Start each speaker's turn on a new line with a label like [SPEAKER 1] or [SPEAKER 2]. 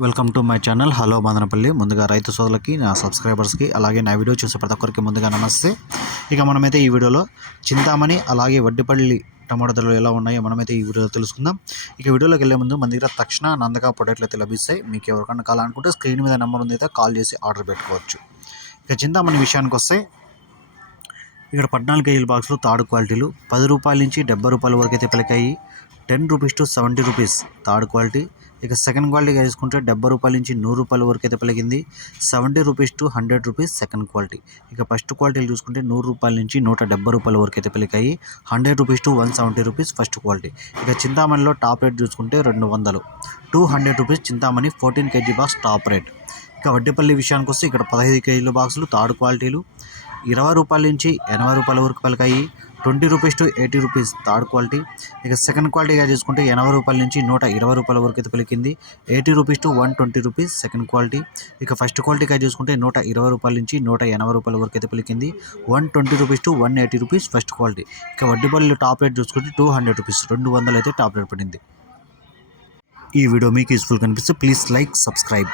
[SPEAKER 1] Welcome to my channel. Hello Madanapalli. ముందుగా రైతు సోదరులకి నా సబ్స్క్రైబర్స్కి అలాగే నా వీడియో చూసే ప్రతి ఒక్కరికి ముందుగా నమస్తే. ఇక మనమైతే ఈ వీడియోలో చింతామణి అలాగే వడ్డిపల్లి టమాటో ధరలు ఎలా ఉన్నాయో మనమైతే ఈ వీడియోలో తెలుసుకుందాం. ఇక వీడియోలోకి వెళ్ళే ముందు మన దగ్గర తక్షణ నందగా ప్రొడక్ట్లు అయితే లభిస్తాయి. మీకు ఎవరికైనా కావాలనుకుంటే స్క్రీన్ మీద నెంబర్ ఉంది అయితే కాల్ చేసి ఆర్డర్ పెట్టుకోవచ్చు. ఇక చింతామణి విషయానికి వస్తే ఇక్కడ పద్నాలుగు కేజీల బాక్సులు తాడు క్వాలిటీలు. పది రూపాయల నుంచి డెబ్బై రూపాయల వరకు అయితే పిలకాయి. Ten rupees to seventy rupees third quality. ఇక సెకండ్ క్వాలిటీగా తీసుకుంటే డెబ్బై రూపాయల నుంచి నూరు రూపాయల వరకు అయితే పలికింది. Seventy rupees to hundred rupees second quality ఇక ఫస్ట్ క్వాలిటీలు చూసుకుంటే నూరు రూపాయల నుంచి నూట డెబ్బై రూపాయల వరకు అయితే పలికాయి. Hundred rupees to one seventy rupees first quality ఇక చింతామణిలో టాప్ రేట్ చూసుకుంటే రెండు వందలు. Two hundred rupees Chintamani fourteen kg box top rate ఇక వడ్డేపల్లి విషయానికి వస్తే ఇక్కడ పదహైదు కేజీల బాక్సులు థర్డ్ క్వాలిటీలు ఇరవై రూపాయల నుంచి ఎనభై రూపాయల వరకు పలికాయి. Twenty rupees to eighty rupees third quality. ఇక సెకండ్ క్వాలిటీగా చూసుకుంటే ఎనభై రూపాయల నుంచి నూట ఇరవై రూపాయల వరకు అయితే పలికింది. Eighty rupees to one twenty rupees second quality. ఇక ఫస్ట్ క్వాలిటీగా చూసుకుంటే నూట ఇరవై రూపాయల నుంచి నూట ఎనభై రూపాయల వరకు అయితే పలికింది. One twenty rupees to one eighty rupees first quality. ఇక వడ్డీపల్లి టాప్ రేట్ చూసుకుంటే టూ హండ్రెడ్ రూపీస్ రెండు వందలు అయితే టాప్ రేట్ పడింది. ఈ వీడియో మీకు యూస్ఫుల్ కనిపిస్తే ప్లీజ్ లైక్ సబ్స్క్రైబ్.